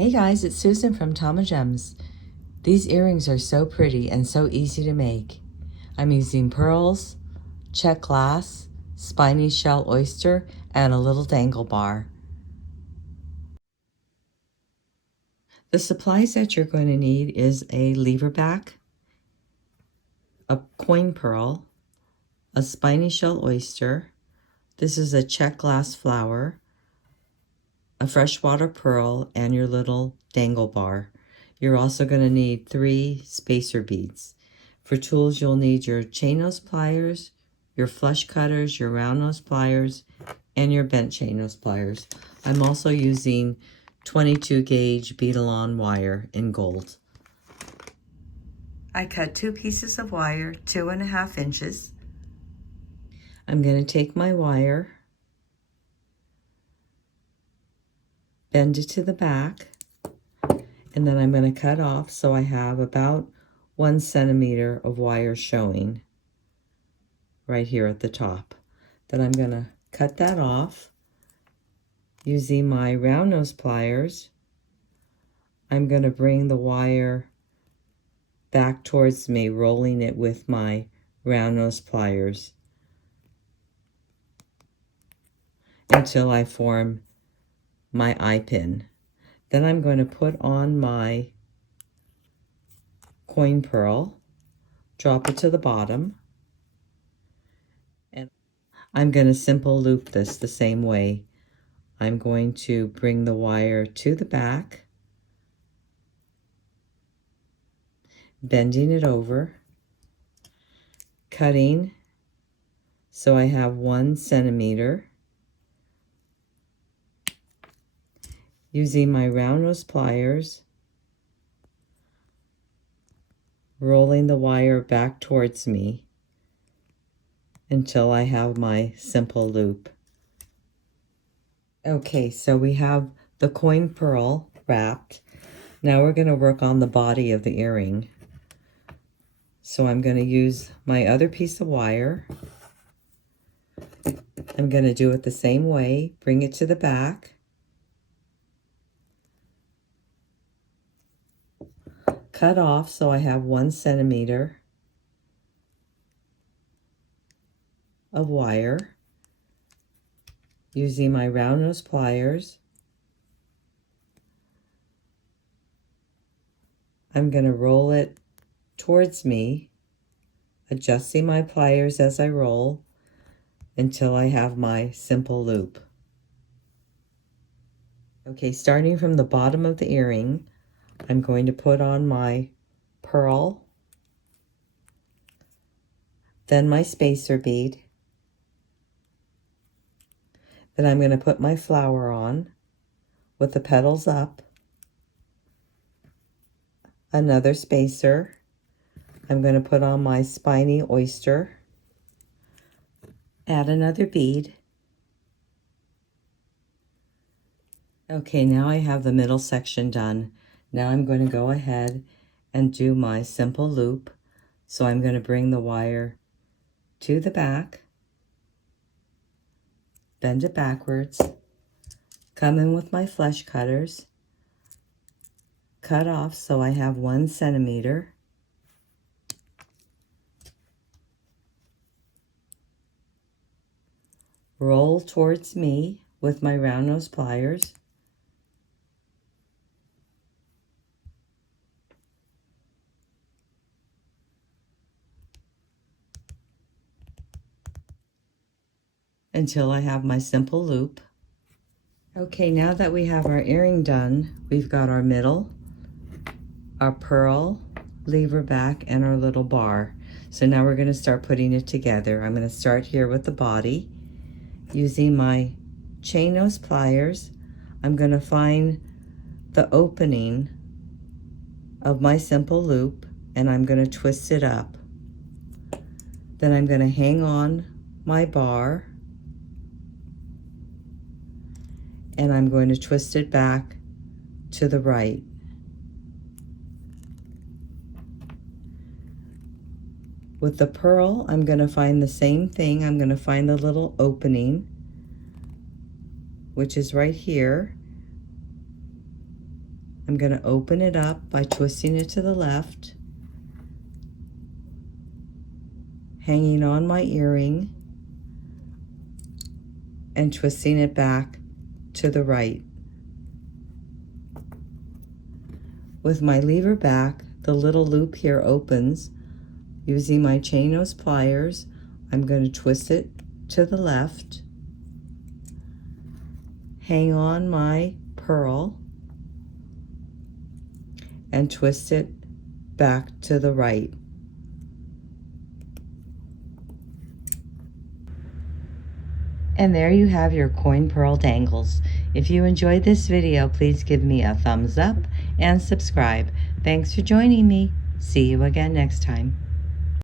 Hey guys, it's Susan from Tamagems. These earrings are so pretty and so easy to make. I'm using pearls, Czech glass, spiny shell oyster, and a little dangle bar. The supplies that you're going to need is a leverback, a coin pearl, a spiny shell oyster. This is a Czech glass flower, a freshwater pearl, and your little dangle bar. You're also going to need 3 spacer beads. For tools, you'll need your chain nose pliers, your flush cutters, your round nose pliers, and your bent chain nose pliers. I'm also using 22 gauge bead-along wire in gold. I cut 2 pieces of wire, 2.5 inches. I'm going to take my wire, bend it to the back, and then I'm going to cut off so I have about 1 centimeter of wire showing right here at the top. Then I'm going to cut that off using my round nose pliers. I'm going to bring the wire back towards me, rolling it with my round nose pliers until I form my eye pin. Then I'm going to put on my coin pearl, drop it to the bottom, and I'm going to simple loop this the same way. I'm going to bring the wire to the back, bending it over, cutting so I have 1 centimeter, using my round nose pliers, rolling the wire back towards me until I have my simple loop. Okay, so we have the coin pearl wrapped. Now we're going to work on the body of the earring. So I'm going to use my other piece of wire. I'm going to do it the same way, bring it to the back, cut off so I have 1 centimeter of wire, using my round nose pliers. I'm going to roll it towards me, adjusting my pliers as I roll until I have my simple loop. Okay, starting from the bottom of the earring, I'm going to put on my pearl, then my spacer bead, then I'm going to put my flower on with the petals up, another spacer, I'm going to put on my spiny oyster, add another bead. Okay, now I have the middle section done. Now I'm going to go ahead and do my simple loop. So I'm going to bring the wire to the back, bend it backwards, come in with my flush cutters, cut off so I have 1 centimeter, roll towards me with my round nose pliers, until I have my simple loop. Okay, now that we have our earring done, we've got our middle, our pearl, leverback, and our little bar. So now we're going to start putting it together. I'm going to start here with the body. Using my chain nose pliers, I'm going to find the opening of my simple loop and I'm going to twist it up. Then I'm going to hang on my bar and I'm going to twist it back to the right. With the pearl, I'm going to find the same thing. I'm going to find the little opening, which is right here. I'm going to open it up by twisting it to the left, hanging on my earring, and twisting it back to the right. With my lever back, the little loop here opens. Using my chain nose pliers, I'm going to twist it to the left, hang on my pearl, and twist it back to the right. And there you have your coin pearl dangles. If you enjoyed this video, please give me a thumbs up and subscribe. Thanks for joining me. See you again next time.